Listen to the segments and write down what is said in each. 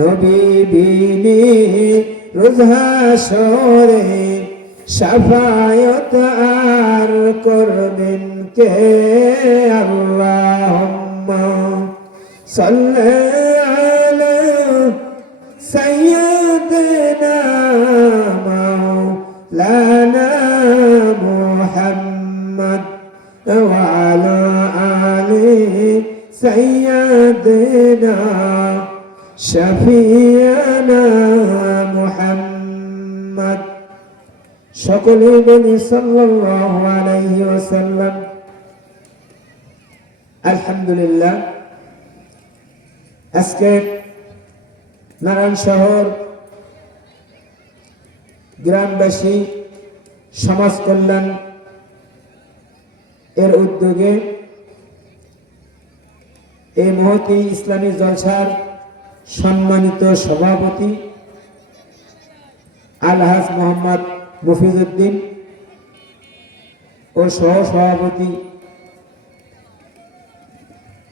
নবী বিনি রোজ হাসরে শাফায়াত আর করবেন কে আল্লাহুম্মা সাল্লি আলা সাইয়্যিদিনা মাওলানা মুহাম্মদ ওয়া আলা আলি সাইয়্যিদিনা শাফিয়ানা মুহাম্মদ। সকলে বলি সাল্লাল্লাহু আলাইহি ওয়াসাল্লাম। আলহামদুলিল্লাহ, আজকে নারায়ণ শহর গ্রামবাসী সমাজ কল্যাণ এর উদ্যোগে এই মহতী ইসলামী জলসার সম্মানিত সভাপতি আলহাজ মোহাম্মদ মফিজউদ্দিন ও সহ সভাপতি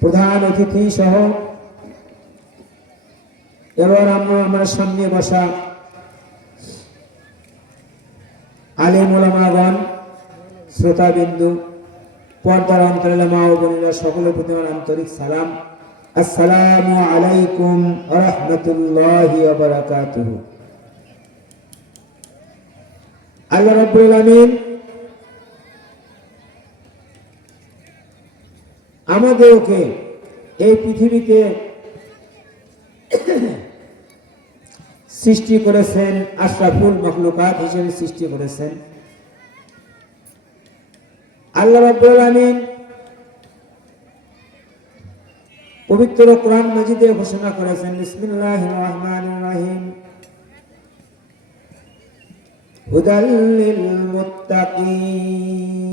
প্রধান অতিথি সহ এবার আমার সামনে বসা আলেম ওলামাগণ, শ্রোতাবিন্দু, পর্দার অন্তরালে মা ও বোনেরা, সকলের প্রতি আমার আন্তরিক সালাম। আসসালামু আলাইকুম ওয়া রাহমাতুল্লাহি ওয়া বারাকাতুহু। আল্লাহ রাব্বুল আলামিন আমাদেরকে এই পৃথিবীতে সৃষ্টি করেছেন, আশরাফুল মাখলুকাত হিসেবে সৃষ্টি করেছেন। আল্লাহ রাব্বুল আলামিন পবিত্র কোরআন মাজিদে ঘোষণা করেছেন, বিসমিল্লাহির রহমানির রহিম, হুদাল লিল মুত্তাকিন।